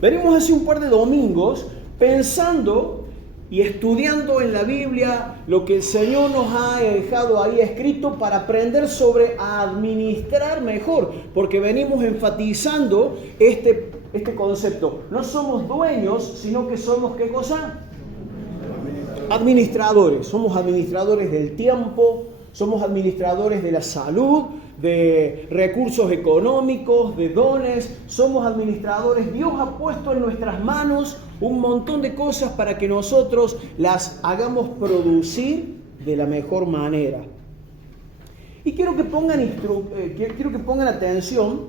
Venimos hace un par de domingos pensando y estudiando en la Biblia lo que el Señor nos ha dejado ahí escrito para aprender sobre administrar mejor, porque venimos enfatizando este concepto. No somos dueños, sino que somos, ¿qué cosa? Administradores. Somos administradores del tiempo, somos administradores de la salud, de recursos económicos, de dones, somos administradores. Dios ha puesto en nuestras manos un montón de cosas para que nosotros las hagamos producir de la mejor manera. Y quiero que pongan atención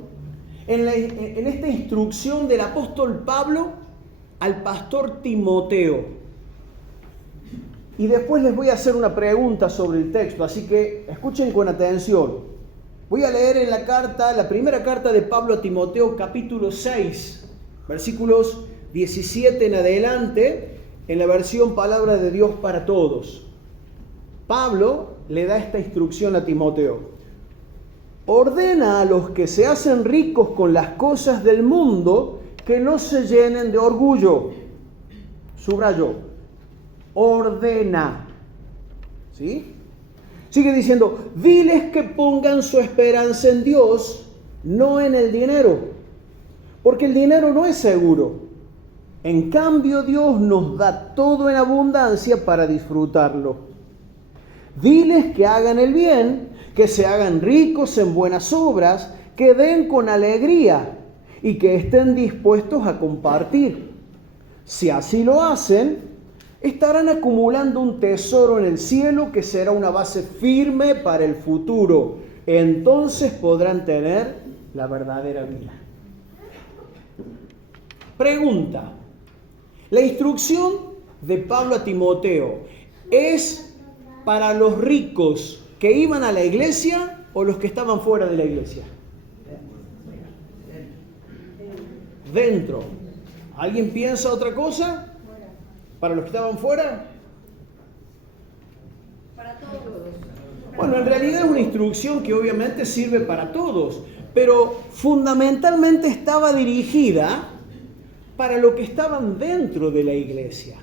en esta instrucción del apóstol Pablo al pastor Timoteo. Y después les voy a hacer una pregunta sobre el texto, así que escuchen con atención. Voy a leer en la primera carta de Pablo a Timoteo, capítulo 6, versículos 17 en adelante, en la versión Palabra de Dios para Todos. Pablo le da esta instrucción a Timoteo. Ordena a los que se hacen ricos con las cosas del mundo que no se llenen de orgullo. Subrayo, ordena. ¿Sí? Sigue diciendo, diles que pongan su esperanza en Dios, no en el dinero, porque el dinero no es seguro. En cambio, Dios nos da todo en abundancia para disfrutarlo. Diles que hagan el bien, que se hagan ricos en buenas obras, que den con alegría y que estén dispuestos a compartir. Si así lo hacen, estarán acumulando un tesoro en el cielo que será una base firme para el futuro. Entonces podrán tener la verdadera vida. Pregunta. La instrucción de Pablo a Timoteo ¿es para los ricos que iban a la iglesia o los que estaban fuera de la iglesia? Dentro. ¿Alguien piensa otra cosa? ¿Para los que estaban fuera? Para todos. Bueno, en realidad es una instrucción que obviamente sirve para todos, pero fundamentalmente estaba dirigida para los que estaban dentro de la iglesia.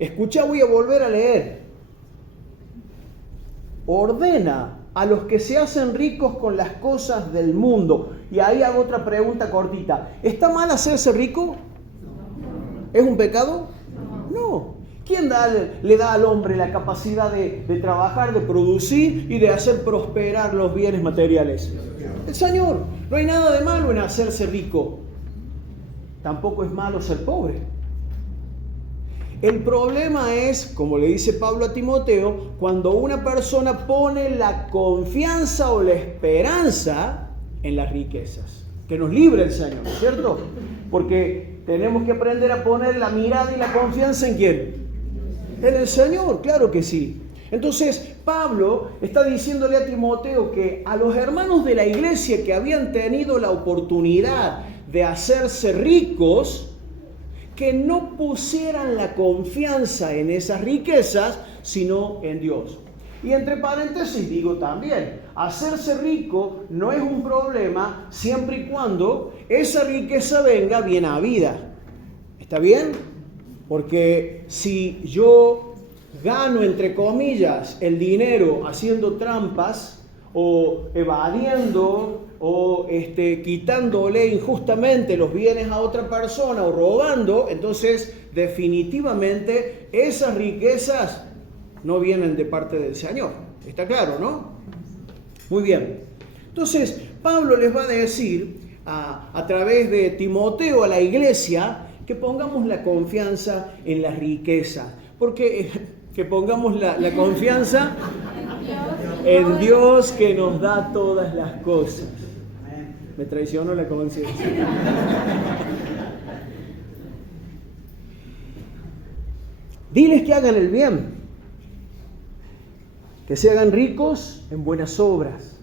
Escucha, voy a volver a leer. Ordena a los que se hacen ricos con las cosas del mundo. Y ahí hago otra pregunta cortita. ¿Está mal hacerse rico? ¿Es un pecado? No. ¿Quién le da al hombre la capacidad de trabajar, de producir y de hacer prosperar los bienes materiales? El Señor. No hay nada de malo en hacerse rico. Tampoco es malo ser pobre. El problema es, como le dice Pablo a Timoteo, cuando una persona pone la confianza o la esperanza en las riquezas. Que nos libre el Señor, ¿no es cierto? Porque tenemos que aprender a poner la mirada y la confianza ¿en quién? En el Señor, claro que sí. Entonces, Pablo está diciéndole a Timoteo que a los hermanos de la iglesia que habían tenido la oportunidad de hacerse ricos, que no pusieran la confianza en esas riquezas, sino en Dios. Y entre paréntesis digo también, hacerse rico no es un problema siempre y cuando esa riqueza venga bien habida. ¿Está bien? Porque si yo gano, entre comillas, el dinero haciendo trampas o evadiendo o quitándole injustamente los bienes a otra persona o robando, entonces definitivamente esas riquezas no vienen de parte del Señor. ¿Está claro, no? Muy bien. Entonces, Pablo les va a decir a través de Timoteo a la iglesia que pongamos la confianza en las riquezas. Porque que pongamos la confianza en Dios que nos da todas las cosas. Me traicionó la conciencia. Diles que hagan el bien, que se hagan ricos en buenas obras,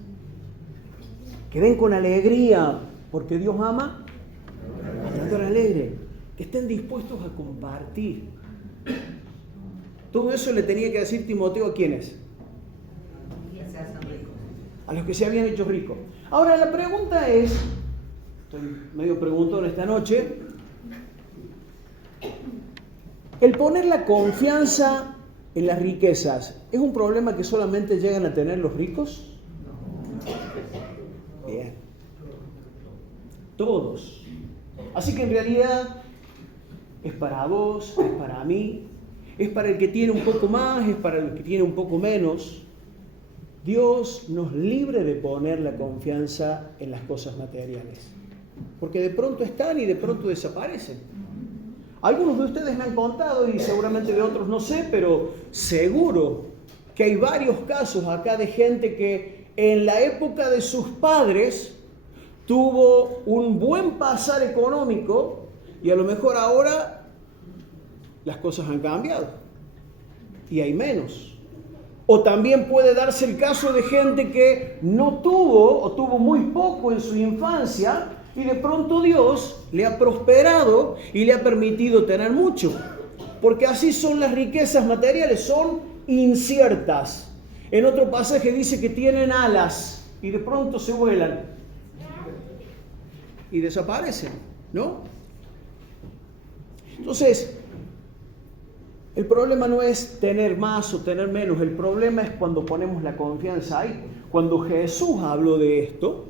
que den con alegría, porque Dios ama al dador alegre, que estén dispuestos a compartir. Todo eso le tenía que decir Timoteo a quiénes. A los que se habían hecho ricos. Ahora la pregunta es, Estoy medio preguntón esta noche. El poner la confianza en las riquezas, ¿es un problema que solamente llegan a tener los ricos? Bien. Todos. Así que en realidad es para vos, es para mí, es para el que tiene un poco más, es para el que tiene un poco menos. Dios nos libre de poner la confianza en las cosas materiales, porque de pronto están y de pronto desaparecen. Algunos de ustedes me han contado, y seguramente de otros no sé, pero seguro que hay varios casos acá de gente que en la época de sus padres tuvo un buen pasar económico y a lo mejor ahora las cosas han cambiado y hay menos. O también puede darse el caso de gente que no tuvo o tuvo muy poco en su infancia y de pronto Dios le ha prosperado y le ha permitido tener mucho. Porque así son las riquezas materiales, son inciertas. En otro pasaje dice que tienen alas y de pronto se vuelan y desaparecen, ¿no? Entonces, el problema no es tener más o tener menos, el problema es cuando ponemos la confianza ahí. Cuando Jesús habló de esto,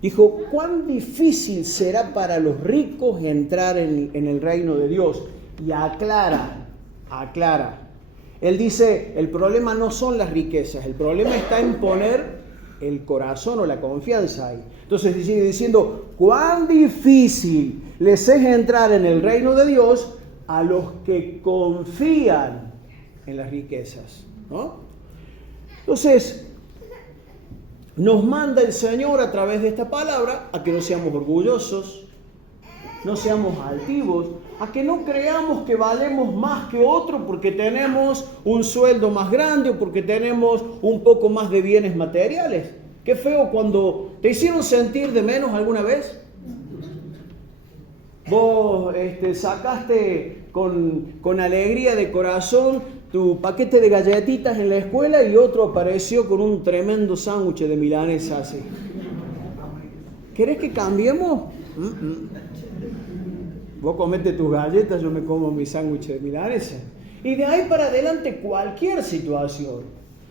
dijo, ¿cuán difícil será para los ricos entrar en el reino de Dios? Y aclara. Él dice, el problema no son las riquezas, el problema está en poner el corazón o la confianza ahí. Entonces sigue diciendo, ¿cuán difícil les es entrar en el reino de Dios a los que confían en las riquezas, ¿no? Entonces, nos manda el Señor a través de esta palabra a que no seamos orgullosos, no seamos altivos, a que no creamos que valemos más que otro porque tenemos un sueldo más grande o porque tenemos un poco más de bienes materiales. Qué feo cuando te hicieron sentir de menos alguna vez. Vos sacaste con alegría de corazón tu paquete de galletitas en la escuela y otro apareció con un tremendo sándwich de milanesa así. ¿Querés que cambiemos? Vos comete tus galletas, yo me como mi sándwich de milanesa. Y de ahí para adelante cualquier situación.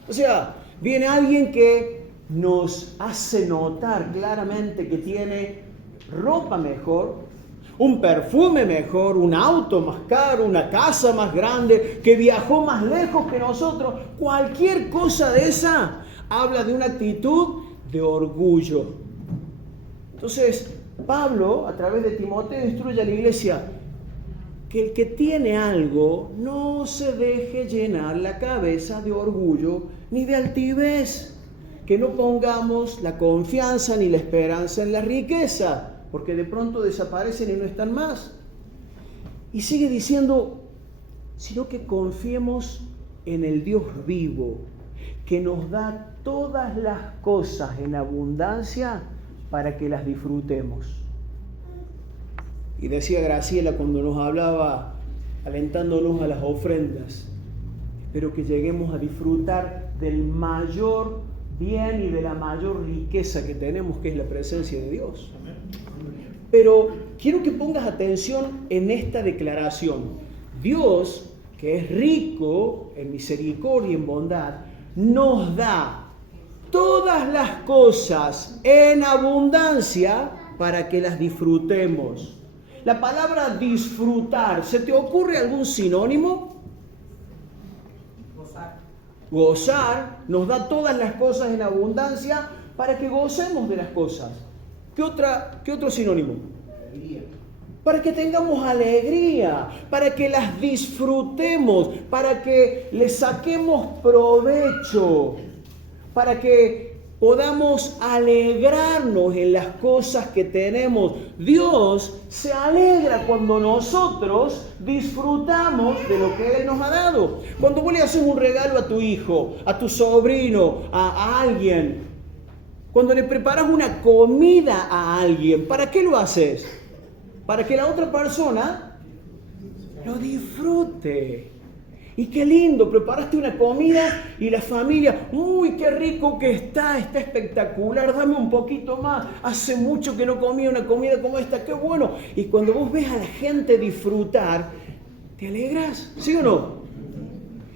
O sea, viene alguien que nos hace notar claramente que tiene ropa mejor, un perfume mejor, un auto más caro, una casa más grande, que viajó más lejos que nosotros. Cualquier cosa de esa habla de una actitud de orgullo. Entonces, Pablo, a través de Timoteo, instruye a la iglesia que el que tiene algo no se deje llenar la cabeza de orgullo ni de altivez, que no pongamos la confianza ni la esperanza en la riqueza, porque de pronto desaparecen y no están más. Y sigue diciendo, sino que confiemos en el Dios vivo, que nos da todas las cosas en abundancia para que las disfrutemos. Y decía Graciela cuando nos hablaba, alentándonos a las ofrendas, espero que lleguemos a disfrutar del mayor bien y de la mayor riqueza que tenemos, que es la presencia de Dios. Pero quiero que pongas atención en esta declaración. Dios, que es rico en misericordia y en bondad, nos da todas las cosas en abundancia para que las disfrutemos. La palabra disfrutar, ¿se te ocurre algún sinónimo? Gozar, nos da todas las cosas en abundancia para que gocemos de las cosas. ¿Qué otro sinónimo? Alegría. Para que tengamos alegría, para que las disfrutemos, para que les saquemos provecho, para que podamos alegrarnos en las cosas que tenemos. Dios se alegra cuando nosotros disfrutamos de lo que Él nos ha dado. Cuando vos le haces un regalo a tu hijo, a tu sobrino, a alguien, cuando le preparas una comida a alguien, ¿para qué lo haces? Para que la otra persona lo disfrute. Y qué lindo, preparaste una comida y la familia, uy, qué rico que está espectacular, dame un poquito más, hace mucho que no comía una comida como esta, qué bueno. Y cuando vos ves a la gente disfrutar, ¿te alegras? ¿Sí o no?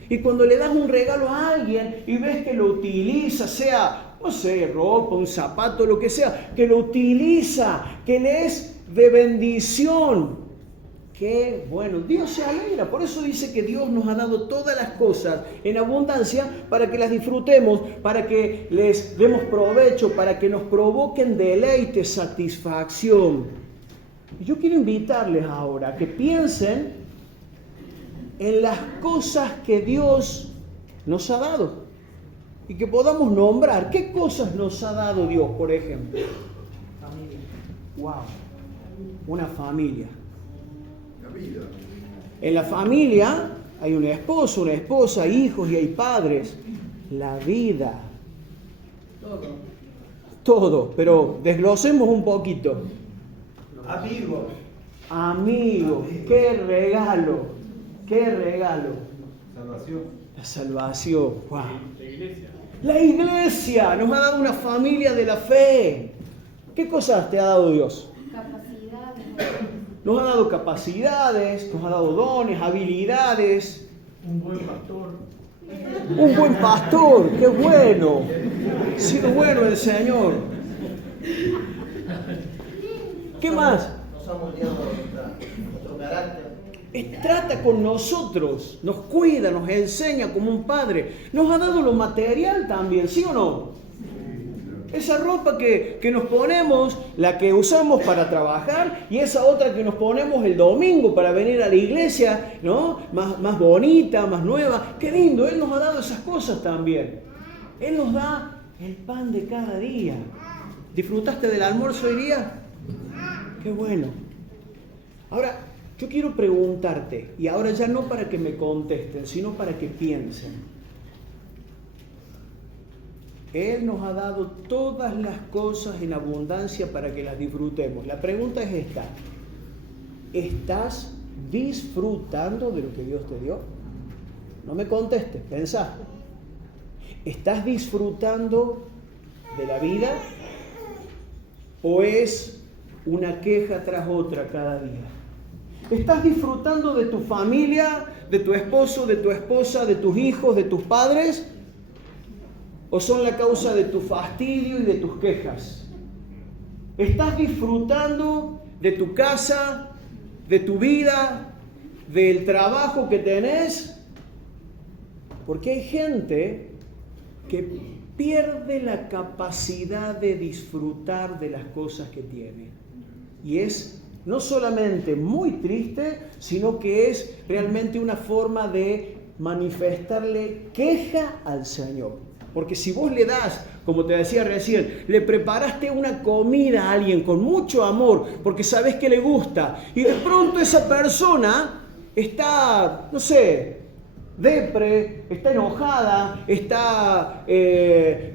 Y cuando le das un regalo a alguien y ves que lo utiliza, sea, no sé, ropa, un zapato, lo que sea, que lo utiliza, que le es de bendición. Qué bueno, Dios se alegra, por eso dice que Dios nos ha dado todas las cosas en abundancia para que las disfrutemos, para que les demos provecho, para que nos provoquen deleite, satisfacción. Y yo quiero invitarles ahora a que piensen en las cosas que Dios nos ha dado y que podamos nombrar. ¿Qué cosas nos ha dado Dios, por ejemplo? Familia. Wow, una familia. En la familia hay un esposo, una esposa, hijos y hay padres. La vida. Todo, pero desglosemos un poquito. Amigos, qué regalo, qué regalo. Salvación. La salvación, wow. La iglesia nos ha dado una familia de la fe. ¿Qué cosas te ha dado Dios? Nos ha dado capacidades, nos ha dado dones, habilidades. Un buen pastor. Un buen pastor, qué bueno. Ha sido bueno el Señor. ¿Qué más? Nos ha moldeado nuestro carácter. Trata con nosotros, nos cuida, nos enseña como un padre. Nos ha dado lo material también, ¿sí o no? Esa ropa que nos ponemos, la que usamos para trabajar, y esa otra que nos ponemos el domingo para venir a la iglesia, ¿no? Más bonita, más nueva. Qué lindo, Él nos ha dado esas cosas también. Él nos da el pan de cada día. ¿Disfrutaste del almuerzo hoy día? Qué bueno. Ahora, yo quiero preguntarte, y ahora ya no para que me contesten, sino para que piensen. Él nos ha dado todas las cosas en abundancia para que las disfrutemos. La pregunta es esta: ¿estás disfrutando de lo que Dios te dio? No me contestes, pensá. ¿Estás disfrutando de la vida? ¿O es una queja tras otra cada día? ¿Estás disfrutando de tu familia, de tu esposo, de tu esposa, de tus hijos, de tus padres? ¿O son la causa de tu fastidio y de tus quejas? ¿Estás disfrutando de tu casa, de tu vida, del trabajo que tenés? Porque hay gente que pierde la capacidad de disfrutar de las cosas que tiene. Y es no solamente muy triste, sino que es realmente una forma de manifestarle queja al Señor. Porque si vos le das, como te decía recién, le preparaste una comida a alguien con mucho amor, porque sabés que le gusta, y de pronto esa persona está, no sé, depre, está enojada, está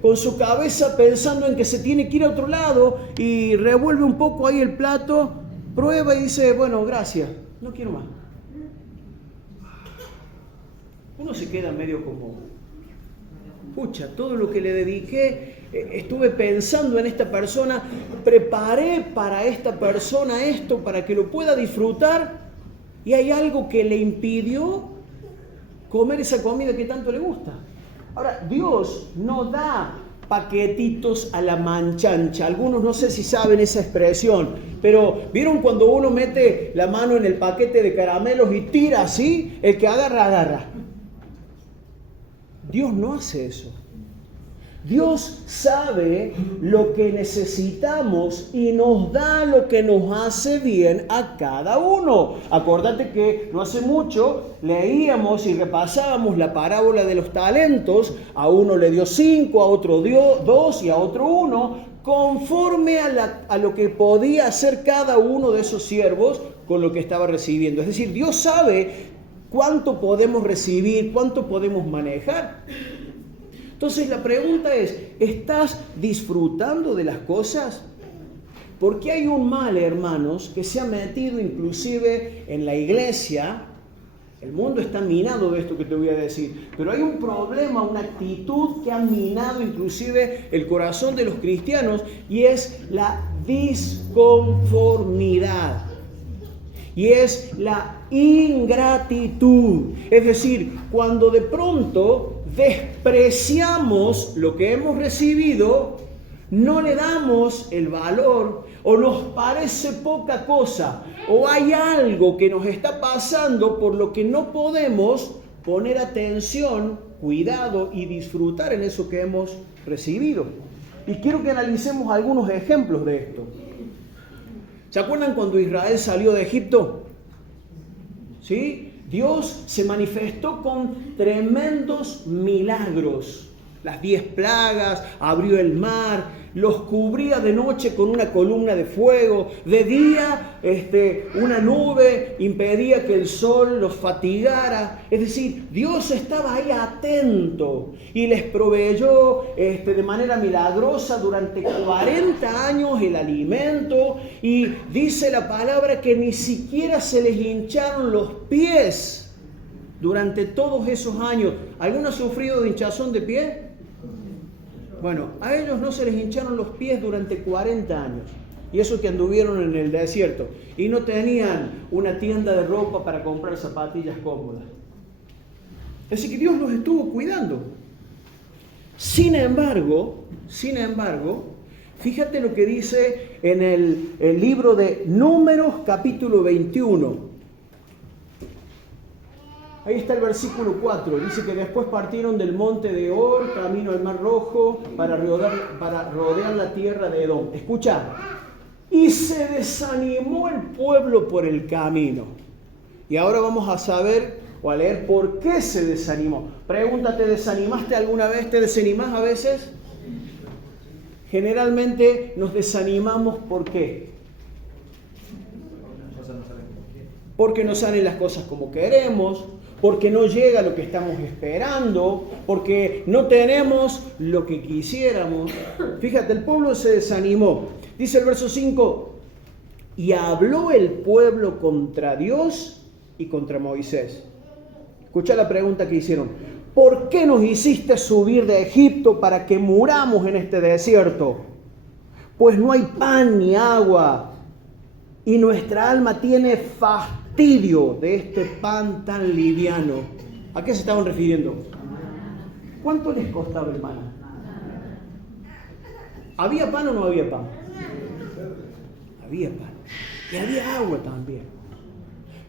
con su cabeza pensando en que se tiene que ir a otro lado, y revuelve un poco ahí el plato, prueba y dice, bueno, gracias, no quiero más. Uno se queda medio como... Pucha, todo lo que le dediqué, estuve pensando en esta persona, preparé para esta persona esto para que lo pueda disfrutar y hay algo que le impidió comer esa comida que tanto le gusta. Ahora, Dios no da paquetitos a la manchancha. Algunos no sé si saben esa expresión, pero ¿vieron cuando uno mete la mano en el paquete de caramelos y tira así? El que agarra, agarra. Dios no hace eso. Dios sabe lo que necesitamos y nos da lo que nos hace bien a cada uno. Acordate que no hace mucho leíamos y repasábamos la parábola de los talentos. A uno le dio 5, a otro dio 2 y a otro 1, conforme a lo que podía hacer cada uno de esos siervos con lo que estaba recibiendo. Es decir, Dios sabe cuánto podemos recibir, cuánto podemos manejar. Entonces la pregunta es, ¿estás disfrutando de las cosas? Porque hay un mal, hermanos, que se ha metido inclusive en la iglesia El mundo está minado de esto que te voy a decir, pero hay un problema, una actitud que ha minado inclusive el corazón de los cristianos y es la disconformidad y es la ingratitud. Es decir, cuando de pronto despreciamos lo que hemos recibido, no le damos el valor o nos parece poca cosa o hay algo que nos está pasando por lo que no podemos poner atención, cuidado y disfrutar en eso que hemos recibido. Y quiero que analicemos algunos ejemplos de esto. ¿Se acuerdan cuando Israel salió de Egipto? ¿Sí? Dios se manifestó con tremendos milagros. Las 10 plagas, abrió el mar, los cubría de noche con una columna de fuego, de día una nube impedía que el sol los fatigara. Es decir, Dios estaba ahí atento y les proveyó de manera milagrosa durante 40 años el alimento, y dice la palabra que ni siquiera se les hincharon los pies durante todos esos años. ¿Alguno ha sufrido de hinchazón de pie? Bueno, a ellos no se les hincharon los pies durante 40 años. Y eso que anduvieron en el desierto. Y no tenían una tienda de ropa para comprar zapatillas cómodas. Así que Dios los estuvo cuidando. Sin embargo, fíjate lo que dice en el libro de Números capítulo 21. Ahí está el versículo 4, dice que después partieron del monte de Or, camino al Mar Rojo, para rodear la tierra de Edom. Escucha, y se desanimó el pueblo por el camino. Y ahora vamos a saber o a leer por qué se desanimó. Pregúntate, ¿desanimaste alguna vez? ¿Te desanimás a veces? Generalmente nos desanimamos, ¿por qué? Porque no salen las cosas como queremos, porque no llega lo que estamos esperando, porque no tenemos lo que quisiéramos. Fíjate, el pueblo se desanimó. Dice el verso 5, y habló el pueblo contra Dios y contra Moisés. Escucha la pregunta que hicieron. ¿Por qué nos hiciste subir de Egipto para que muramos en este desierto? Pues no hay pan ni agua, y nuestra alma tiene fastidio de este pan tan liviano. ¿A qué se estaban refiriendo? ¿Cuánto les costaba el maná? ¿Había pan o no había pan? Había pan. Y había agua también.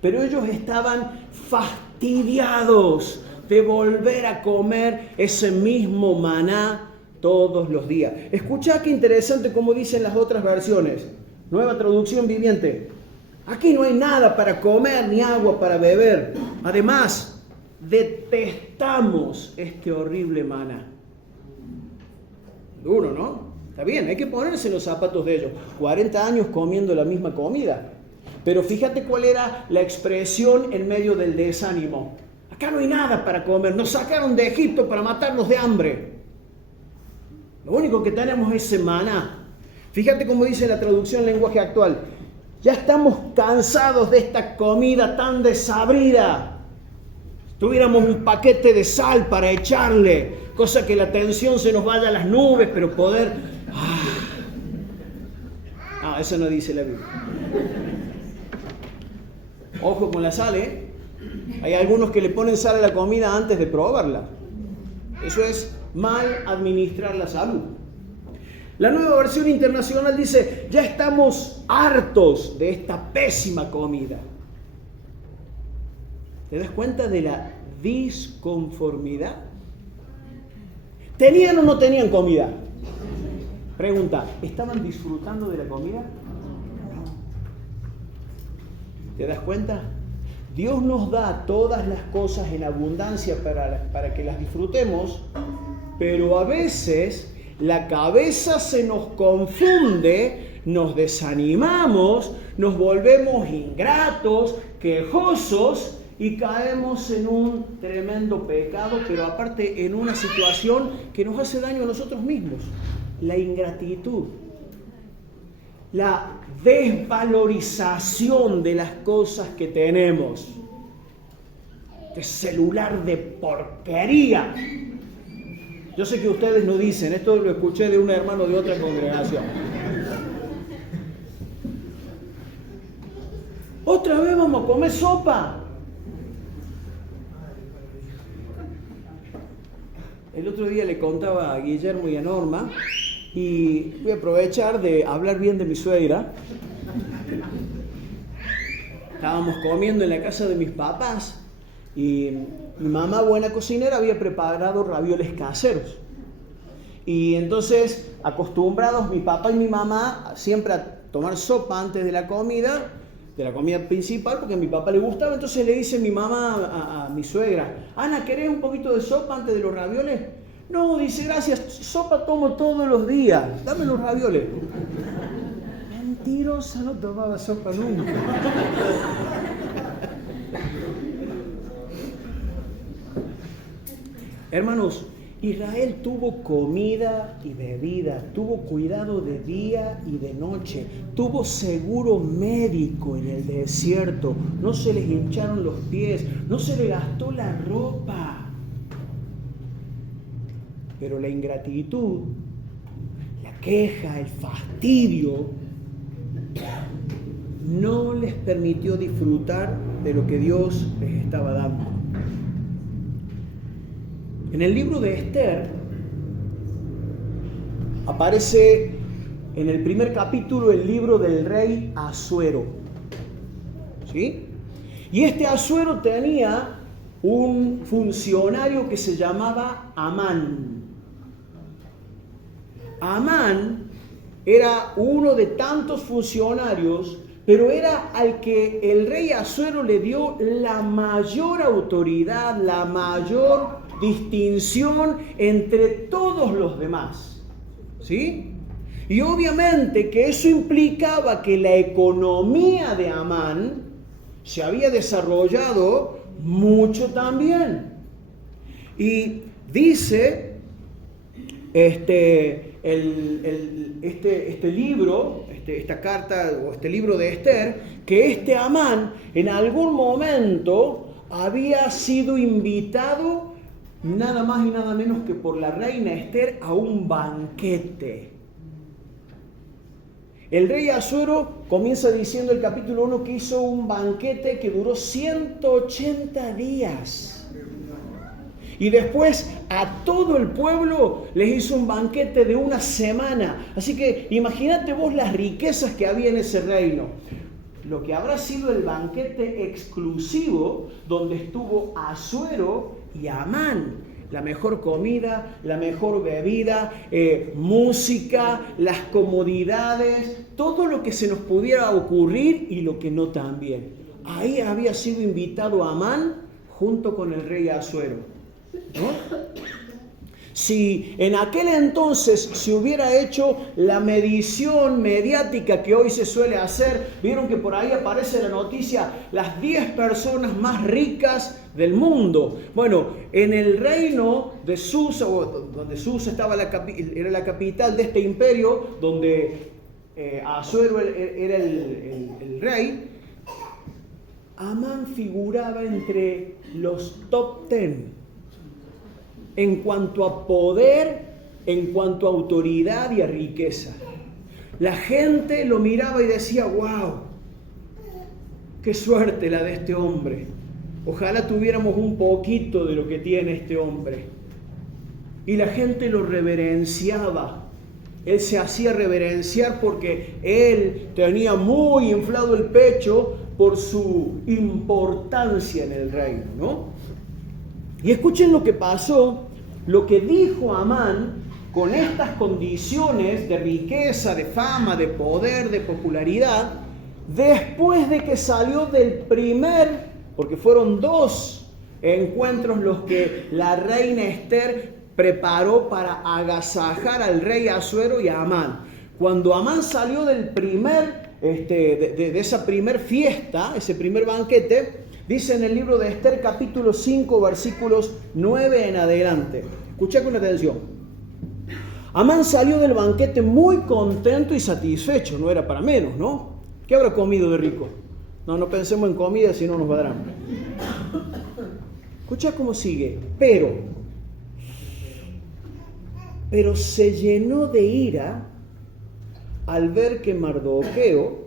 Pero ellos estaban fastidiados de volver a comer ese mismo maná todos los días. Escuchá qué interesante como dicen las otras versiones. Nueva traducción viviente. Aquí no hay nada para comer ni agua para beber. Además, detestamos este horrible maná. Duro, ¿no? Está bien, hay que ponerse en los zapatos de ellos. 40 años comiendo la misma comida. Pero fíjate cuál era la expresión en medio del desánimo. Acá no hay nada para comer. Nos sacaron de Egipto para matarnos de hambre. Lo único que tenemos es ese maná. Fíjate cómo dice la traducción en lenguaje actual. Ya estamos cansados de esta comida tan desabrida. Tuviéramos un paquete de sal para echarle, cosa que la tensión se nos vaya a las nubes, pero poder... eso no dice la Biblia. Ojo con la sal, ¿eh? Hay algunos que le ponen sal a la comida antes de probarla. Eso es mal administrar la salud. La Nueva Versión Internacional dice, ya estamos hartos de esta pésima comida. ¿Te das cuenta de la disconformidad? ¿Tenían o no tenían comida? Pregunta, ¿estaban disfrutando de la comida? ¿Te das cuenta? Dios nos da todas las cosas en abundancia para que las disfrutemos, pero a veces la cabeza se nos confunde, nos desanimamos, nos volvemos ingratos, quejosos y caemos en un tremendo pecado, pero aparte en una situación que nos hace daño a nosotros mismos. La ingratitud, la desvalorización de las cosas que tenemos. este celular de porquería. Yo sé que ustedes no dicen, esto lo escuché de un hermano de otra congregación. ¿Otra vez vamos a comer sopa? El otro día le contaba a Guillermo y a Norma, y voy a aprovechar de hablar bien de mi suegra. Estábamos comiendo en la casa de mis papás y mi mamá, buena cocinera, había preparado ravioles caseros. Y entonces, acostumbrados mi papá y mi mamá siempre a tomar sopa antes de la comida principal, porque a mi papá le gustaba, entonces le dice mi mamá a mi suegra: Ana, ¿querés un poquito de sopa antes de los ravioles? No, dice, gracias, sopa tomo todos los días, dame los ravioles. Mentirosa, no tomaba sopa nunca. Hermanos, Israel tuvo comida y bebida, tuvo cuidado de día y de noche, tuvo seguro médico en el desierto, no se les hincharon los pies, no se les gastó la ropa. Pero la ingratitud, la queja, el fastidio, no les permitió disfrutar de lo que Dios les estaba dando. En el libro de Esther aparece en el primer capítulo el libro del rey Asuero. ¿Sí? Y este Asuero tenía un funcionario que se llamaba Amán. Amán era uno de tantos funcionarios, pero era al que el rey Asuero le dio la mayor autoridad, la mayor distinción entre todos los demás. ¿Sí? Y obviamente que eso implicaba que la economía de Amán se había desarrollado mucho también. Y dice este libro, esta carta o este libro de Esther, que este Amán en algún momento había sido invitado nada más y nada menos que por la reina Esther a un banquete. El rey Asuero comienza diciendo el capítulo 1 que hizo un banquete que duró 180 días. Y después a todo el pueblo les hizo un banquete de una semana. Así que imagínate vos las riquezas que había en ese reino. Lo que habrá sido el banquete exclusivo donde estuvo Asuero y Amán. La mejor comida, la mejor bebida, música, las comodidades, todo lo que se nos pudiera ocurrir y lo que no también. Ahí había sido invitado Amán junto con el rey Asuero, ¿no? Si en aquel entonces se hubiera hecho la medición mediática que hoy se suele hacer, vieron que por ahí aparece la noticia, las 10 personas más ricas del mundo. Bueno, en el reino de Susa, donde Susa estaba era la capital de este imperio, donde Asuero era el rey, Amán figuraba entre los top 10 en cuanto a poder, en cuanto a autoridad y a riqueza. La gente lo miraba y decía: wow, qué suerte la de este hombre. Ojalá tuviéramos un poquito de lo que tiene este hombre. Y la gente lo reverenciaba. Él se hacía reverenciar porque él tenía muy inflado el pecho por su importancia en el reino, ¿no? Y escuchen lo que pasó, lo que dijo Amán con estas condiciones de riqueza, de fama, de poder, de popularidad, después de que salió del primer, porque fueron 2 encuentros los que la reina Esther preparó para agasajar al rey Asuero y a Amán. Cuando Amán salió del primer, de esa primer fiesta, ese primer banquete, dice en el libro de Esther capítulo 5 versículos 9 en adelante. Escucha con atención. Amán salió del banquete muy contento y satisfecho, no era para menos, ¿no? ¿Qué habrá comido de rico? No pensemos en comida, si no nos va a dar hambre. Escucha cómo sigue. Pero se llenó de ira al ver que Mardoqueo,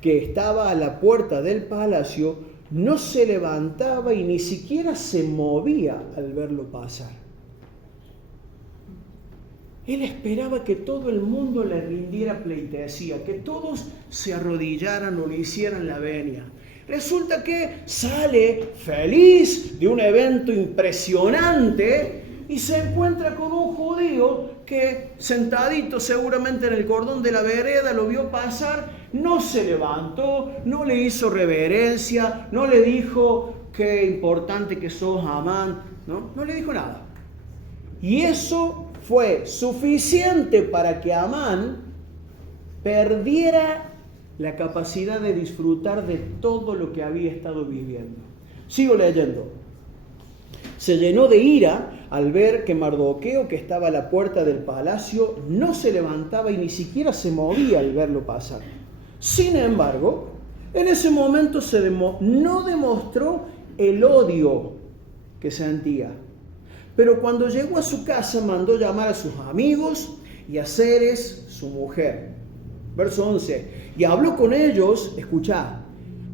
que estaba a la puerta del palacio, no se levantaba y ni siquiera se movía al verlo pasar. Él esperaba que todo el mundo le rindiera pleitesía, que todos se arrodillaran o le hicieran la venia. Resulta que sale feliz de un evento impresionante y se encuentra con un judío que sentadito seguramente en el cordón de la vereda lo vio pasar, no se levantó, no le hizo reverencia, no le dijo qué importante que sos, Amán, no le dijo nada. Y eso fue suficiente para que Amán perdiera la capacidad de disfrutar de todo lo que había estado viviendo. Sigo leyendo. Se llenó de ira al ver que Mardoqueo, que estaba a la puerta del palacio, no se levantaba y ni siquiera se movía al verlo pasar. Sin embargo, en ese momento no demostró el odio que sentía. Pero cuando llegó a su casa mandó llamar a sus amigos y a Zeres, su mujer. Verso 11. Y habló con ellos, escuchá,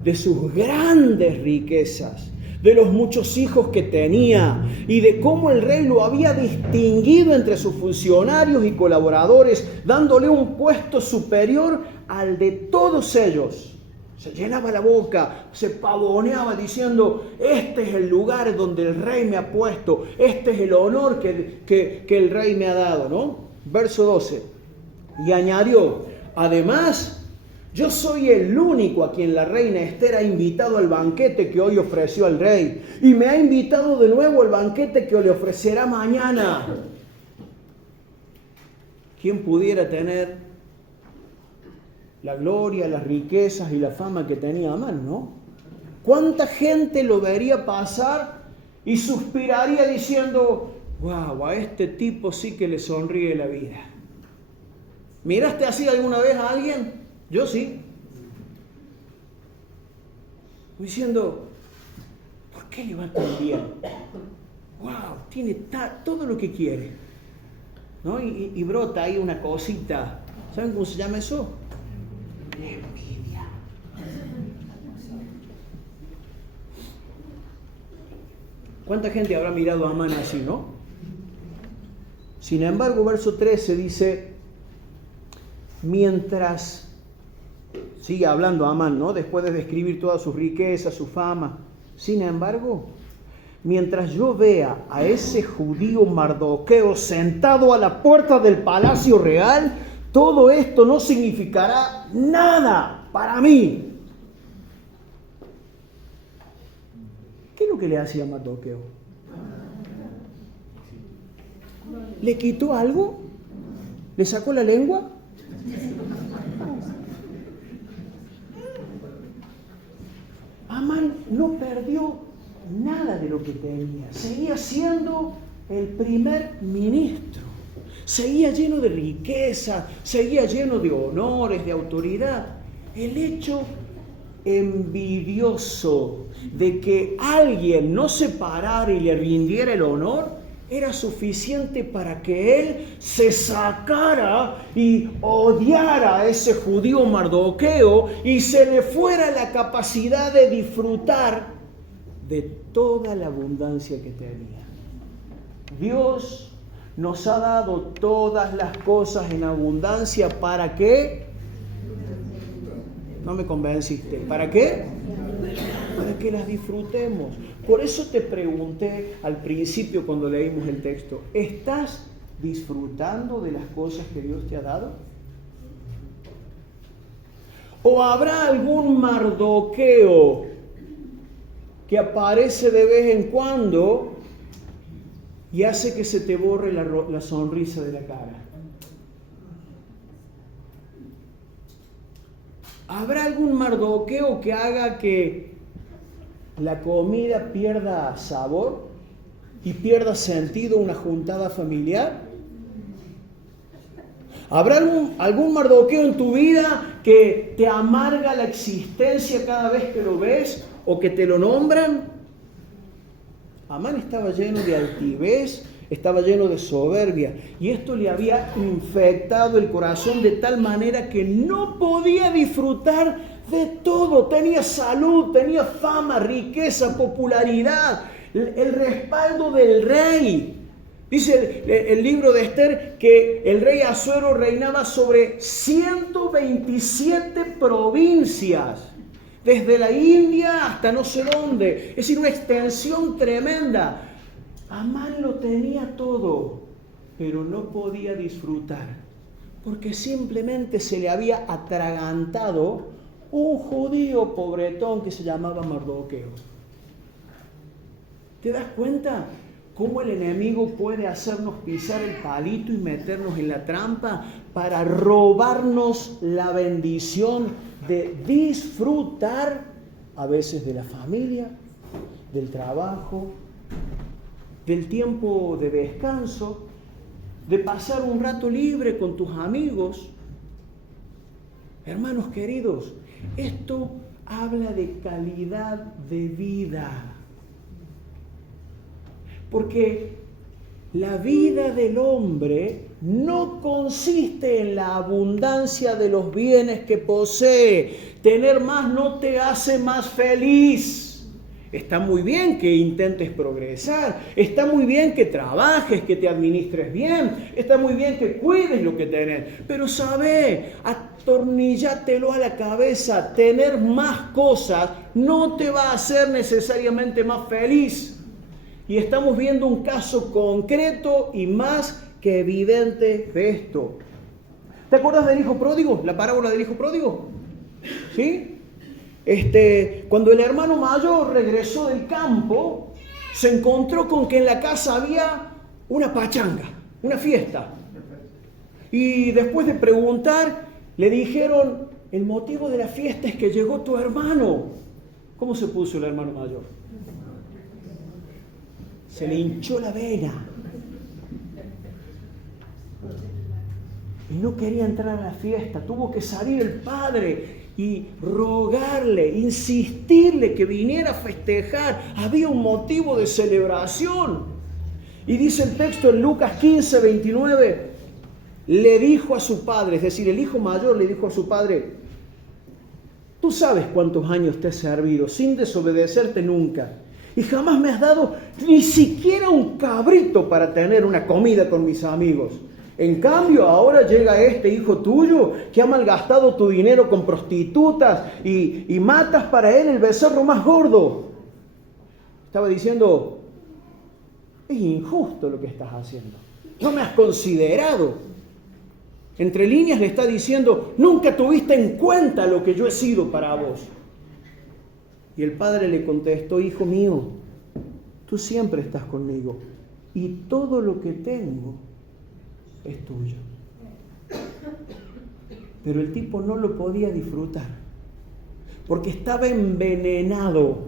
de sus grandes riquezas, de los muchos hijos que tenía y de cómo el rey lo había distinguido entre sus funcionarios y colaboradores, dándole un puesto superior al de todos ellos. Se llenaba la boca, se pavoneaba diciendo, este es el lugar donde el rey me ha puesto, este es el honor que el rey me ha dado, ¿no? Verso 12. Y añadió, además, yo soy el único a quien la reina Esther ha invitado al banquete que hoy ofreció al rey. Y me ha invitado de nuevo al banquete que le ofrecerá mañana. ¿Quién pudiera tener la gloria, las riquezas y la fama que tenía Amán, no? ¿Cuánta gente lo vería pasar y suspiraría diciendo, wow, a este tipo sí que le sonríe la vida? ¿Miraste así alguna vez a alguien? Yo sí. Diciendo, ¿por qué le va tan bien? Wow, tiene todo lo que quiere, ¿no? Y brota ahí una cosita. ¿Saben cómo se llama eso? Envidia. ¿Cuánta gente habrá mirado a Amán así, no? Sin embargo, verso 13 dice, mientras sigue hablando Amán, ¿no? Después de describir todas sus riquezas, su fama. Sin embargo, mientras yo vea a ese judío Mardoqueo sentado a la puerta del palacio real, todo esto no significará nada para mí. ¿Qué es lo que le hacía a Mardoqueo? ¿Le quitó algo? ¿Le sacó la lengua? Amán no perdió nada de lo que tenía. Seguía siendo el primer ministro. Seguía lleno de riqueza, seguía lleno de honores, de autoridad. El hecho envidioso de que alguien no se parara y le rindiera el honor era suficiente para que él se sacara y odiara a ese judío Mardoqueo y se le fuera la capacidad de disfrutar de toda la abundancia que tenía. Dios nos ha dado todas las cosas en abundancia. ¿Para qué? No me convenciste. ¿Para qué? Para que las disfrutemos. Por eso te pregunté al principio cuando leímos el texto, ¿estás disfrutando de las cosas que Dios te ha dado? ¿O habrá algún Mardoqueo que aparece de vez en cuando y hace que se te borre la sonrisa de la cara? ¿Habrá algún Mardoqueo que haga que la comida pierda sabor y pierda sentido una juntada familiar? ¿Habrá algún Mardoqueo en tu vida que te amarga la existencia cada vez que lo ves o que te lo nombran? Amán estaba lleno de altivez, estaba lleno de soberbia, y esto le había infectado el corazón de tal manera que no podía disfrutar de todo. Tenía salud, tenía fama, riqueza, popularidad, el respaldo del rey. Dice el libro de Esther que el rey Asuero reinaba sobre 127 provincias, desde la India hasta no sé dónde, es decir, una extensión tremenda. Amán lo tenía todo, pero no podía disfrutar, porque simplemente se le había atragantado un judío pobretón que se llamaba Mardoqueo. ¿Te das cuenta cómo el enemigo puede hacernos pisar el palito y meternos en la trampa para robarnos la bendición de disfrutar a veces de la familia, del trabajo, del tiempo de descanso, de pasar un rato libre con tus amigos? Hermanos queridos, esto habla de calidad de vida. Porque la vida del hombre no consiste en la abundancia de los bienes que posee. Tener más no te hace más feliz. Está muy bien que intentes progresar, está muy bien que trabajes, que te administres bien, está muy bien que cuides lo que tenés, pero sabé, atornillátelo a la cabeza, tener más cosas no te va a hacer necesariamente más feliz. Y estamos viendo un caso concreto y más que evidente de esto. ¿Te acuerdas del hijo pródigo? La parábola del hijo pródigo. ¿Sí? Cuando el hermano mayor regresó del campo, se encontró con que en la casa había una pachanga, una fiesta. Y después de preguntar, le dijeron, el motivo de la fiesta es que llegó tu hermano. ¿Cómo se puso el hermano mayor? Se le hinchó la vena. Y no quería entrar a la fiesta. Tuvo que salir el padre y rogarle, insistirle que viniera a festejar. Había un motivo de celebración. Y dice el texto en Lucas 15, 29, le dijo a su padre, es decir, el hijo mayor le dijo a su padre, tú sabes cuántos años te he servido sin desobedecerte nunca. Y jamás me has dado ni siquiera un cabrito para tener una comida con mis amigos. En cambio, ahora llega este hijo tuyo que ha malgastado tu dinero con prostitutas y matas para él el becerro más gordo. Estaba diciendo, es injusto lo que estás haciendo. No me has considerado. Entre líneas le está diciendo, nunca tuviste en cuenta lo que yo he sido para vos. Y el padre le contestó, hijo mío, tú siempre estás conmigo y todo lo que tengo es tuyo. Pero el tipo no lo podía disfrutar porque estaba envenenado,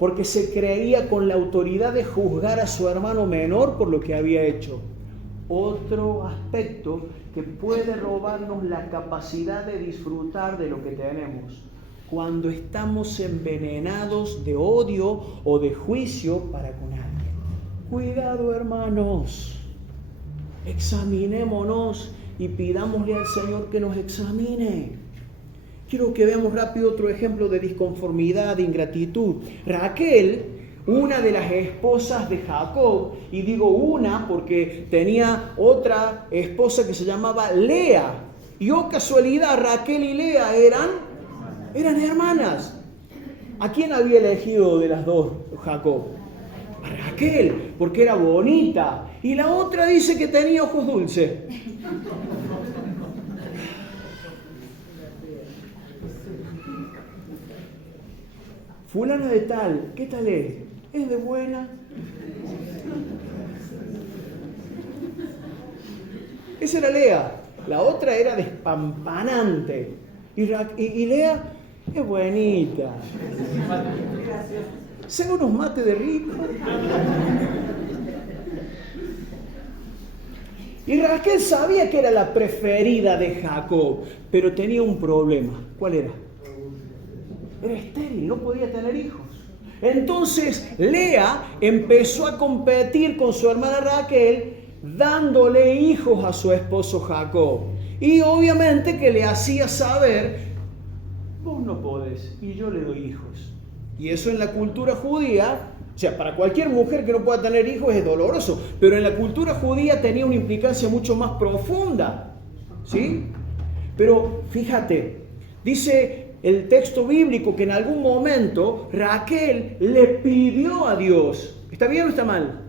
porque se creía con la autoridad de juzgar a su hermano menor por lo que había hecho. Otro aspecto que puede robarnos la capacidad de disfrutar de lo que tenemos. Cuando estamos envenenados de odio o de juicio para con alguien. Cuidado, hermanos. Examinémonos y pidámosle al Señor que nos examine. Quiero que veamos rápido otro ejemplo de disconformidad, de ingratitud. Raquel, una de las esposas de Jacob, y digo una porque tenía otra esposa que se llamaba Lea. Y oh casualidad, Raquel y Lea eran hermanas. ¿A quién había elegido de las dos Jacob? A Raquel, porque era bonita. Y la otra dice que tenía ojos dulces. Fulana de tal, ¿qué tal es? ¿Es de buena? Esa era Lea. La otra era despampanante. Y Lea es buenita. ¿Se unos mates de rico? Y Raquel sabía que era la preferida de Jacob, pero tenía un problema. ¿Cuál era? Era estéril, no podía tener hijos. Entonces Lea empezó a competir con su hermana Raquel, dándole hijos a su esposo Jacob. Y obviamente que le hacía saber, vos no podés y yo le doy hijos. Y eso en la cultura judía, o sea, para cualquier mujer que no pueda tener hijos es doloroso, pero en la cultura judía tenía una implicancia mucho más profunda, ¿sí? Pero fíjate, dice el texto bíblico que en algún momento Raquel le pidió a Dios. ¿Está bien o está mal?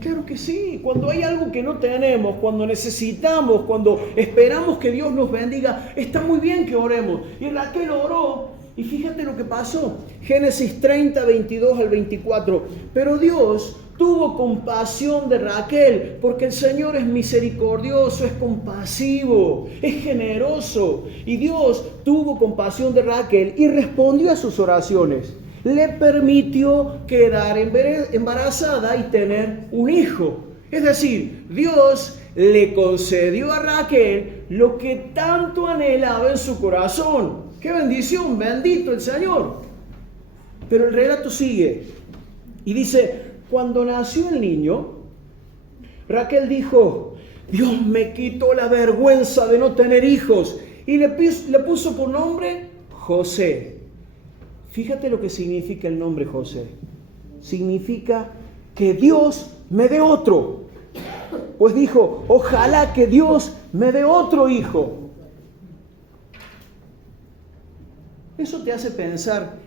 Claro que sí. Cuando hay algo que no tenemos, cuando necesitamos, cuando esperamos que Dios nos bendiga, está muy bien que oremos. Y Raquel oró, y fíjate lo que pasó. Génesis 30, 22 al 24. Pero Dios tuvo compasión de Raquel, porque el Señor es misericordioso, es compasivo, es generoso. Y Dios tuvo compasión de Raquel y respondió a sus oraciones. Le permitió quedar embarazada y tener un hijo. Es decir, Dios le concedió a Raquel lo que tanto anhelaba en su corazón. ¡Qué bendición! ¡Bendito el Señor! Pero el relato sigue y dice: cuando nació el niño, Raquel dijo: Dios me quitó la vergüenza de no tener hijos, y le puso por nombre José. Fíjate lo que significa el nombre José. Significa que Dios me dé otro. Pues dijo: ojalá que Dios me dé otro hijo. Eso te hace pensar,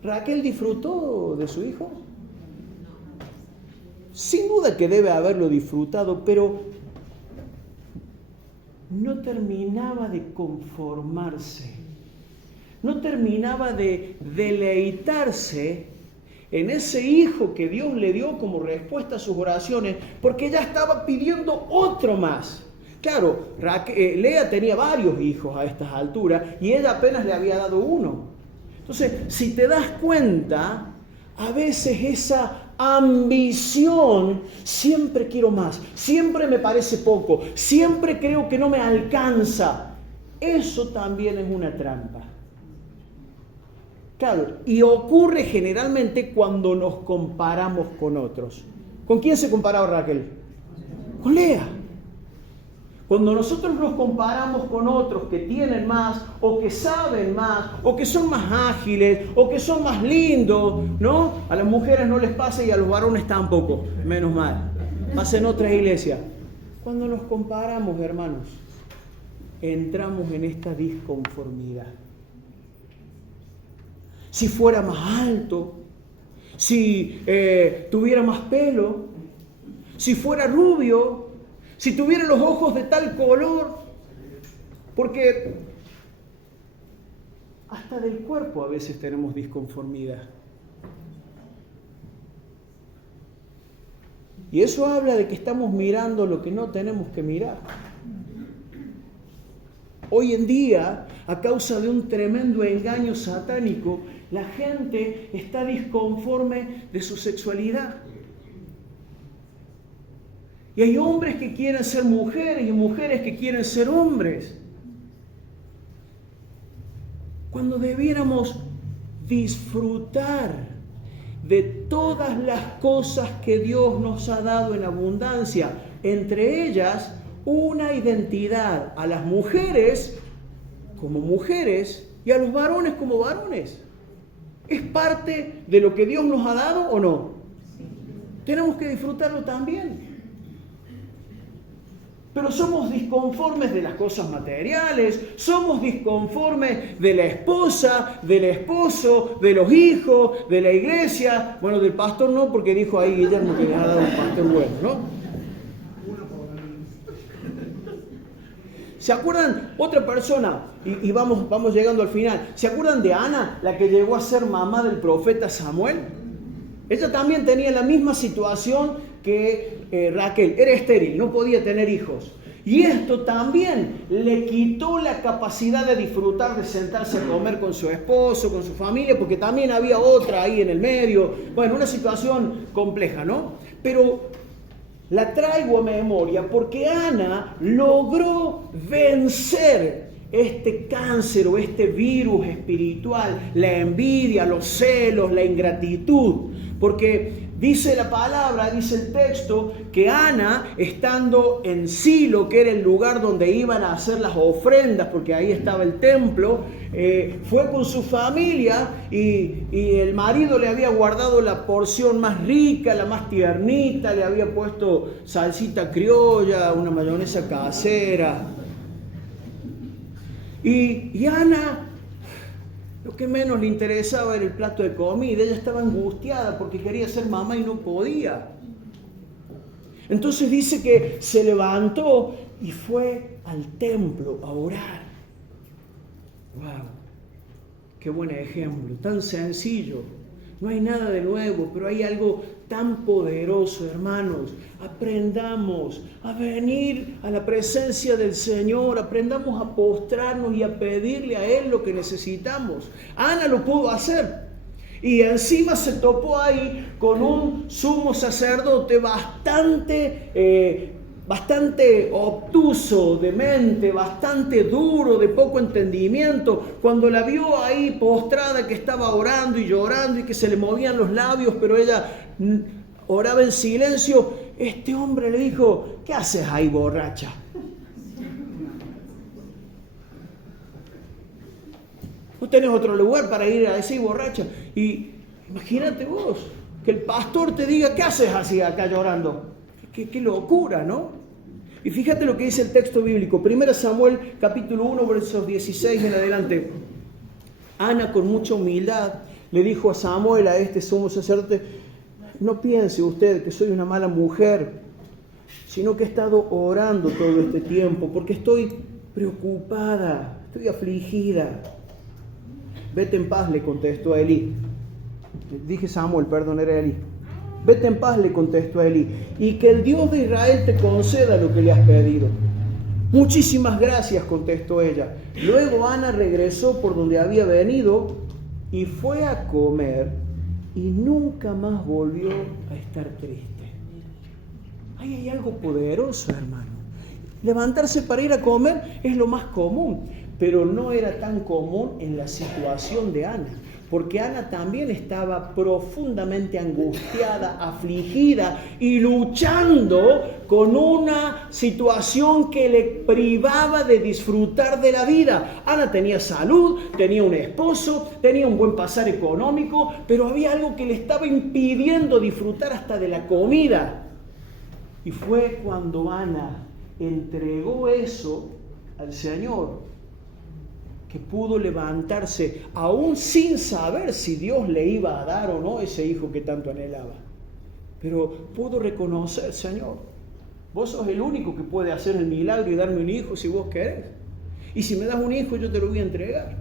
¿Raquel disfrutó de su hijo? Sin duda que debe haberlo disfrutado, pero no terminaba de conformarse, no terminaba de deleitarse en ese hijo que Dios le dio como respuesta a sus oraciones, porque ella estaba pidiendo otro más. Claro, Lea tenía varios hijos a estas alturas y ella apenas le había dado uno. Entonces, si te das cuenta, a veces esa ambición, siempre quiero más, siempre me parece poco, siempre creo que no me alcanza. Eso también es una trampa. Claro, y ocurre generalmente cuando nos comparamos con otros. ¿Con quién se comparaba Raquel? Con Lea. Cuando nosotros nos comparamos con otros que tienen más, o que saben más, o que son más ágiles, o que son más lindos, ¿no? A las mujeres no les pasa y a los varones tampoco, menos mal. Pasa en otras iglesias. Cuando nos comparamos, hermanos, entramos en esta disconformidad. Si fuera más alto, si tuviera más pelo, si fuera rubio, si tuviera los ojos de tal color, porque hasta del cuerpo a veces tenemos disconformidad. Y eso habla de que estamos mirando lo que no tenemos que mirar. Hoy en día, a causa de un tremendo engaño satánico, la gente está disconforme de su sexualidad. Y hay hombres que quieren ser mujeres y mujeres que quieren ser hombres. Cuando debiéramos disfrutar de todas las cosas que Dios nos ha dado en abundancia, entre ellas una identidad a las mujeres como mujeres y a los varones como varones. ¿Es parte de lo que Dios nos ha dado o no? Tenemos que disfrutarlo también. Pero somos disconformes de las cosas materiales, somos disconformes de la esposa, del esposo, de los hijos, de la iglesia. Bueno, del pastor no, porque dijo ahí Guillermo que le ha dado un pastor bueno, ¿no? ¿Se acuerdan? Otra persona, y vamos llegando al final. ¿Se acuerdan de Ana, la que llegó a ser mamá del profeta Samuel? Ella también tenía la misma situación que Raquel, era estéril, no podía tener hijos. Y esto también le quitó la capacidad de disfrutar, de sentarse a comer con su esposo, con su familia, porque también había otra ahí en el medio. Bueno, una situación compleja, ¿no? Pero la traigo a memoria porque Ana logró vencer este cáncer o este virus espiritual, la envidia, los celos, la ingratitud. Porque dice la palabra, dice el texto, que Ana, estando en Silo, que era el lugar donde iban a hacer las ofrendas, porque ahí estaba el templo, fue con su familia y el marido le había guardado la porción más rica, la más tiernita, le había puesto salsita criolla, una mayonesa casera. Y Ana, lo que menos le interesaba era el plato de comida. Ella estaba angustiada porque quería ser mamá y no podía. Entonces dice que se levantó y fue al templo a orar. ¡Wow! ¡Qué buen ejemplo! Tan sencillo. No hay nada de nuevo, pero hay algo tan poderoso, hermanos. Aprendamos a venir a la presencia del Señor, aprendamos a postrarnos y a pedirle a Él lo que necesitamos. Ana lo pudo hacer. Y encima se topó ahí con un sumo sacerdote bastante obtuso de mente, bastante duro, de poco entendimiento. Cuando la vio ahí postrada, que estaba orando y llorando y que se le movían los labios, pero ella oraba en silencio, este hombre le dijo: ¿qué haces ahí, borracha? ¿No tenés otro lugar para ir a decir borracha? Y imagínate vos, que el pastor te diga: ¿qué haces así acá llorando? Qué locura, ¿no? Y fíjate lo que dice el texto bíblico. 1 Samuel capítulo 1, versos 16 en adelante. Ana, con mucha humildad, le dijo a Samuel, a este sumo sacerdote: no piense usted que soy una mala mujer, sino que he estado orando todo este tiempo porque estoy preocupada, estoy afligida. Vete en paz, le contestó a Elí. Dije Samuel, perdón, era Elí. Vete en paz, le contestó a Elí, y que el Dios de Israel te conceda lo que le has pedido. Muchísimas gracias, contestó ella. Luego Ana regresó por donde había venido y fue a comer y nunca más volvió a estar triste. Ahí hay algo poderoso, hermano. Levantarse para ir a comer es lo más común, pero no era tan común en la situación de Ana. Porque Ana también estaba profundamente angustiada, afligida y luchando con una situación que le privaba de disfrutar de la vida. Ana tenía salud, tenía un esposo, tenía un buen pasar económico, pero había algo que le estaba impidiendo disfrutar hasta de la comida. Y fue cuando Ana entregó eso al Señor, que pudo levantarse, aún sin saber si Dios le iba a dar o no ese hijo que tanto anhelaba. Pero pudo reconocer: Señor, vos sos el único que puede hacer el milagro y darme un hijo si vos querés. Y si me das un hijo, yo te lo voy a entregar.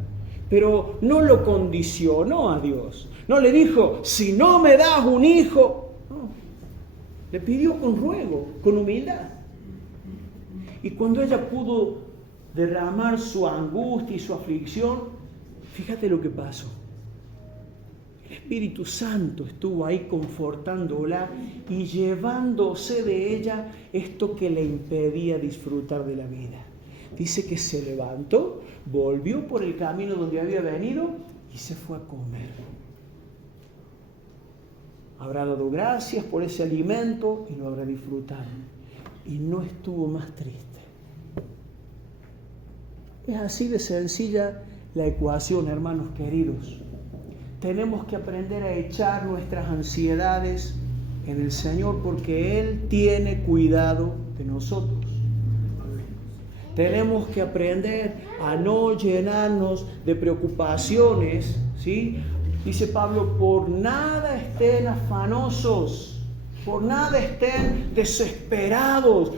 Pero no lo condicionó a Dios. No le dijo: si no me das un hijo. No. Le pidió con ruego, con humildad. Y cuando ella pudo derramar su angustia y su aflicción, fíjate lo que pasó. El Espíritu Santo estuvo ahí confortándola y llevándose de ella esto que le impedía disfrutar de la vida. Dice que se levantó, volvió por el camino donde había venido y se fue a comer. Habrá dado gracias por ese alimento y lo habrá disfrutado. Y no estuvo más triste. Es así de sencilla la ecuación, hermanos queridos. Tenemos que aprender a echar nuestras ansiedades en el Señor porque Él tiene cuidado de nosotros. Tenemos que aprender a no llenarnos de preocupaciones, ¿sí? Dice Pablo: por nada estén afanosos, por nada estén desesperados,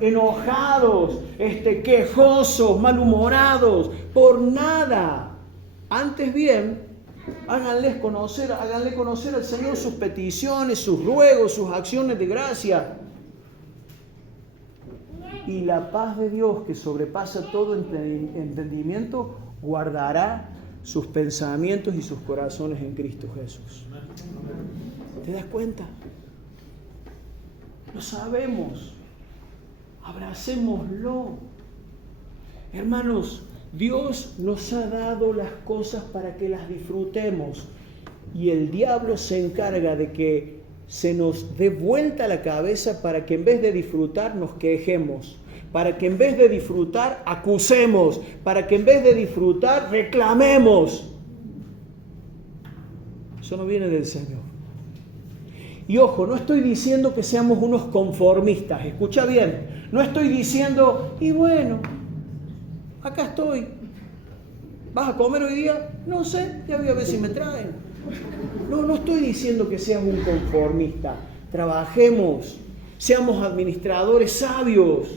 enojados, quejosos, malhumorados, por nada. Antes bien, háganle conocer al Señor sus peticiones, sus ruegos, sus acciones de gracia. Y la paz de Dios, que sobrepasa todo entendimiento, guardará sus pensamientos y sus corazones en Cristo Jesús. ¿Te das cuenta? Lo sabemos. Abracémoslo. Hermanos, Dios nos ha dado las cosas para que las disfrutemos y el diablo se encarga de que se nos dé vuelta la cabeza para que en vez de disfrutar nos quejemos, para que en vez de disfrutar acusemos, para que en vez de disfrutar reclamemos. Eso no viene del Señor. Y ojo, no estoy diciendo que seamos unos conformistas, escucha bien, no estoy diciendo, y bueno, acá estoy. ¿Vas a comer hoy día? No sé, ya voy a ver si me traen. No estoy diciendo que seas un conformista. Trabajemos, seamos administradores sabios,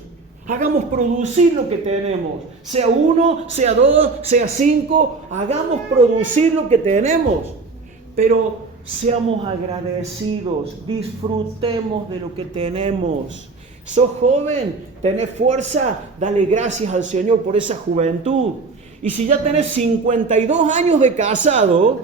hagamos producir lo que tenemos. Sea 1, sea 2, sea 5, hagamos producir lo que tenemos. Pero seamos agradecidos, disfrutemos de lo que tenemos. ¿Sos joven? ¿Tenés fuerza? Dale gracias al Señor por esa juventud. Y si ya tenés 52 años de casado,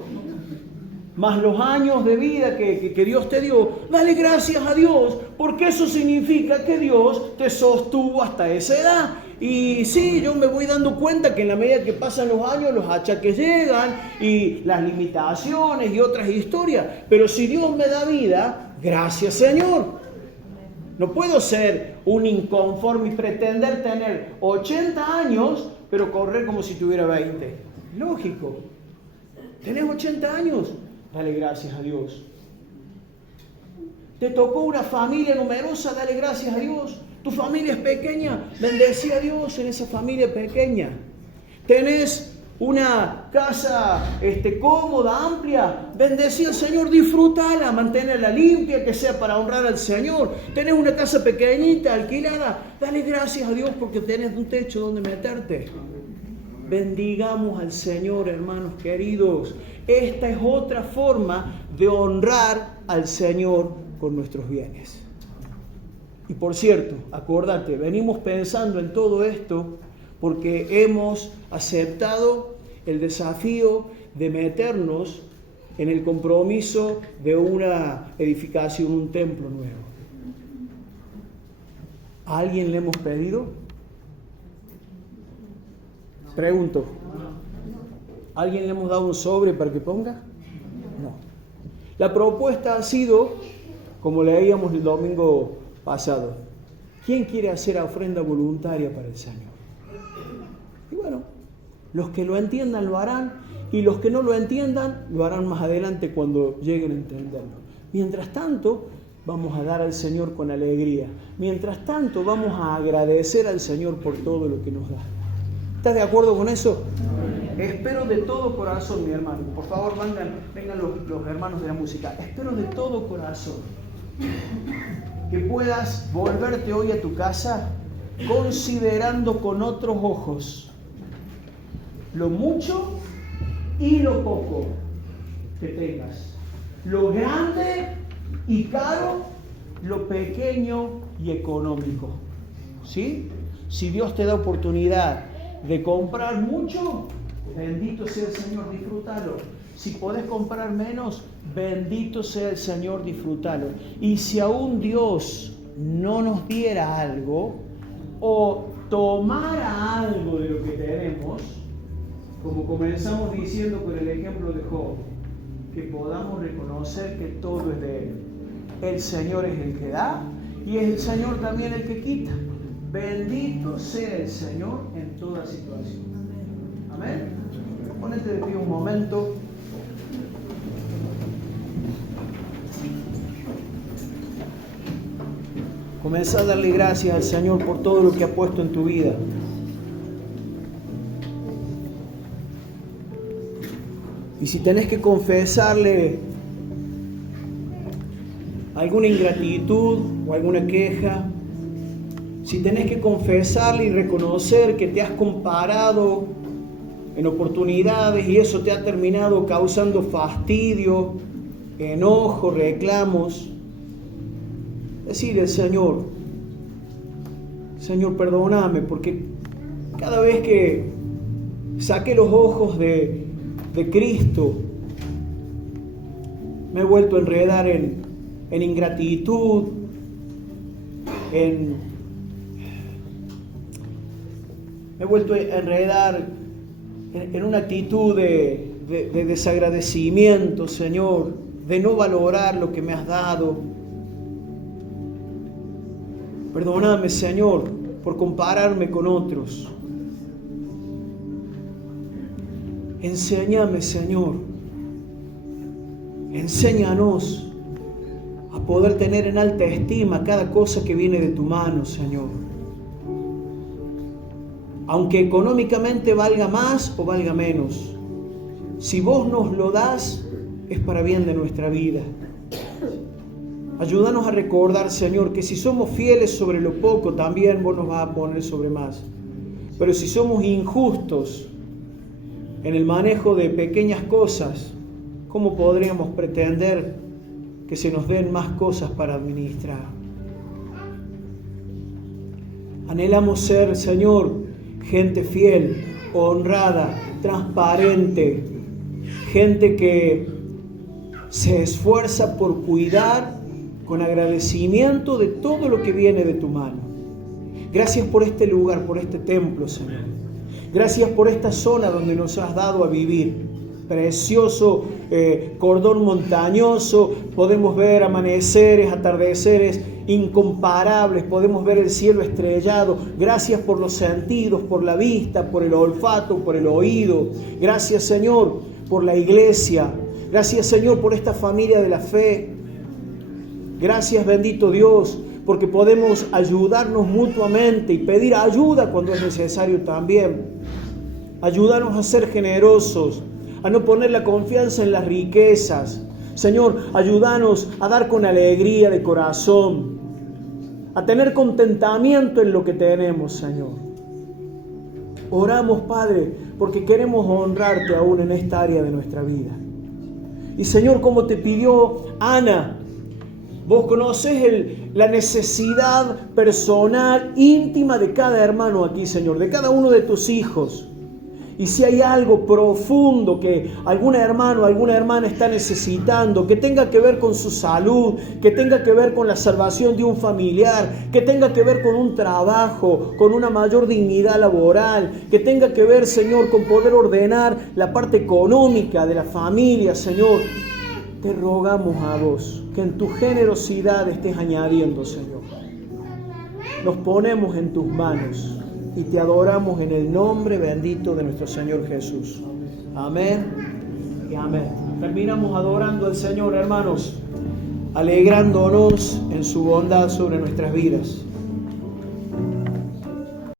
más los años de vida que Dios te dio, dale gracias a Dios, porque eso significa que Dios te sostuvo hasta esa edad. Y sí, yo me voy dando cuenta que en la medida que pasan los años, los achaques llegan y las limitaciones y otras historias. Pero si Dios me da vida, gracias Señor. No puedo ser un inconforme y pretender tener 80 años, pero correr como si tuviera 20. Lógico. ¿Tenés 80 años? Dale gracias a Dios. ¿Te tocó una familia numerosa? Dale gracias a Dios. ¿Tu familia es pequeña? Bendecí a Dios en esa familia pequeña. ¿Tenés una casa cómoda, amplia? Bendecí al Señor, disfrútala, manténela limpia, que sea para honrar al Señor. ¿Tenés una casa pequeñita, alquilada? Dale gracias a Dios porque tenés un techo donde meterte. Bendigamos al Señor, hermanos queridos. Esta es otra forma de honrar al Señor con nuestros bienes. Y por cierto, acordate, venimos pensando en todo esto porque hemos aceptado el desafío de meternos en el compromiso de una edificación, un templo nuevo. ¿A alguien le hemos pedido? Pregunto. ¿A alguien le hemos dado un sobre para que ponga? No. La propuesta ha sido, como leíamos el domingo pasado, ¿quién quiere hacer ofrenda voluntaria para el Señor? Y bueno, los que lo entiendan lo harán y los que no lo entiendan lo harán más adelante cuando lleguen a entenderlo. Mientras tanto, vamos a dar al Señor con alegría. Mientras tanto, vamos a agradecer al Señor por todo lo que nos da. ¿Estás de acuerdo con eso? Espero de todo corazón, mi hermano. Por favor, vengan los hermanos de la música. Espero de todo corazón que puedas volverte hoy a tu casa considerando con otros ojos lo mucho y lo poco que tengas, lo grande y caro, lo pequeño y económico. ¿Sí? Si Dios te da oportunidad de comprar mucho, bendito sea el Señor, disfrútalo. Si podés comprar menos, bendito sea el Señor, disfrútalo. Y si aún Dios no nos diera algo o tomara algo de lo que tenemos, como comenzamos diciendo con el ejemplo de Job, que podamos reconocer que todo es de Él. El Señor es el que da y es el Señor también el que quita. Bendito sea el Señor en toda situación. Amén. Ponete de pie un momento. Comenzá a darle gracias al Señor por todo lo que ha puesto en tu vida. Y si tenés que confesarle alguna ingratitud o alguna queja, si tenés que confesarle y reconocer que te has comparado en oportunidades y eso te ha terminado causando fastidio, enojo, reclamos, decirle al Señor, Señor, perdóname, porque cada vez que saqué los ojos de Cristo, me he vuelto a enredar en ingratitud, me he vuelto a enredar en una actitud de desagradecimiento, Señor, de no valorar lo que me has dado. Perdóname, Señor, por compararme con otros. Enséñame, Señor. Enséñanos a poder tener en alta estima cada cosa que viene de tu mano, Señor. Aunque económicamente valga más o valga menos, si vos nos lo das, es para bien de nuestra vida. Ayúdanos a recordar, Señor, que si somos fieles sobre lo poco, también vos nos vas a poner sobre más. Pero si somos injustos en el manejo de pequeñas cosas, ¿cómo podríamos pretender que se nos den más cosas para administrar? Anhelamos ser, Señor, gente fiel, honrada, transparente, gente que se esfuerza por cuidar con agradecimiento de todo lo que viene de tu mano. Gracias por este lugar, por este templo, Señor. Gracias por esta zona donde nos has dado a vivir. Precioso cordón montañoso, podemos ver amaneceres, atardeceres incomparables, podemos ver el cielo estrellado. Gracias por los sentidos, por la vista, por el olfato, por el oído. Gracias, Señor, por la iglesia. Gracias, Señor, por esta familia de la fe. Gracias, bendito Dios, porque podemos ayudarnos mutuamente y pedir ayuda cuando es necesario también. Ayúdanos a ser generosos, a no poner la confianza en las riquezas. Señor, ayúdanos a dar con alegría de corazón, a tener contentamiento en lo que tenemos, Señor. Oramos, Padre, porque queremos honrarte aún en esta área de nuestra vida. Y Señor, como te pidió Ana, vos conocés la necesidad personal, íntima de cada hermano aquí, Señor, de cada uno de tus hijos. Y si hay algo profundo que algún hermano, alguna hermana está necesitando, que tenga que ver con su salud, que tenga que ver con la salvación de un familiar, que tenga que ver con un trabajo, con una mayor dignidad laboral, que tenga que ver, Señor, con poder ordenar la parte económica de la familia, Señor, te rogamos a vos que en tu generosidad estés añadiendo, Señor. Nos ponemos en tus manos y te adoramos en el nombre bendito de nuestro Señor Jesús. Amén y amén. Terminamos adorando al Señor, hermanos, alegrándonos en su bondad sobre nuestras vidas.